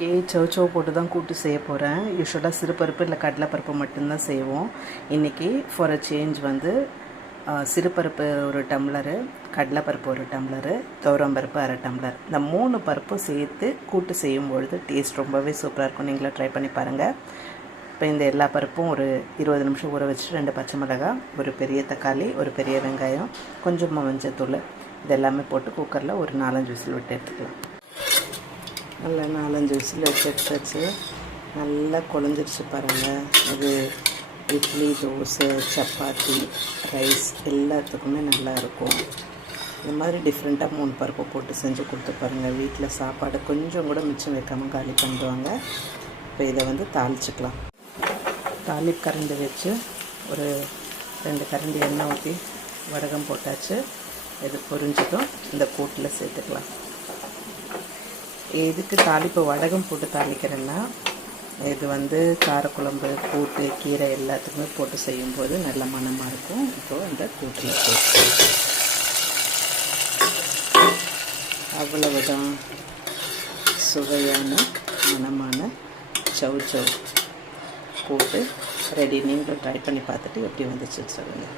சவுச்சவு போட்டு தான் கூட்டு செய்ய போகிறேன். யூஸ்வலாக சிறுபருப்பு இல்லை கடலைப்பருப்பு மட்டும்தான் செய்வோம். இன்றைக்கி ஃபார் அ சேஞ்ச் வந்து சிறுபருப்பு ஒரு டம்ளரு, கடலைப்பருப்பு ஒரு டம்ளரு, துவரம்பருப்பு அரை டம்ளர், இந்த 3 பருப்பும் சேர்த்து கூட்டு செய்யும்பொழுது டேஸ்ட் ரொம்பவே சூப்பராக இருக்கும். நீங்களும் ட்ரை பண்ணி பாருங்கள். இப்போ இந்த எல்லா பருப்பும் ஒரு 20 நிமிஷம் ஊற வச்சுட்டு 2 பச்சை மிளகாய், ஒரு பெரிய தக்காளி, ஒரு பெரிய வெங்காயம், கொஞ்சமாக மஞ்சத்தூள் இது எல்லாமே போட்டு குக்கரில் ஒரு 4-5 விசில் விட்டு எடுத்துக்கலாம். நல்லா 4-5 விசில் எடுத்தாச்சு. நல்லா குழஞ்சிருச்சு பாருங்கள். அது இட்லி, தோசை, சப்பாத்தி, ரைஸ் எல்லாத்துக்குமே நல்லா இருக்கும். இந்த மாதிரி டிஃப்ரெண்ட்டாக 3 பருப்பு போட்டு செஞ்சு கொடுத்து பாருங்கள். வீட்டில் சாப்பாடு கொஞ்சம் கூட மிச்சம் வைக்காமல் காலி பண்ணிடுவாங்க. இப்போ இதை வந்து தாளிச்சிக்கலாம். தாளிப்பு கரண்டி வச்சு ஒரு 2 கரண்டி எண்ணெய் ஊற்றி வடகம் போட்டாச்சு. இது பொரிஞ்சதும் இந்த கூட்டில் சேர்த்துக்கலாம். எதுக்கு தாளிப்பு வடகம் போட்டு தாளிக்கிறேன்னா, இது வந்து காரக்குழம்பு, கூட்டு, கீரை எல்லாத்துக்குமே போட்டு செய்யும்போது நல்ல மணமாக இருக்கும். இப்போது இந்த கூட்டில் போட்டு அவ்வளவுதான், சுவையான மணமான சவுச்சவு கூட்டு ரெடி. நீங்களும் ட்ரை பண்ணி பார்த்துட்டு எப்படி வந்துச்சுன்னு சொல்லுங்கள்.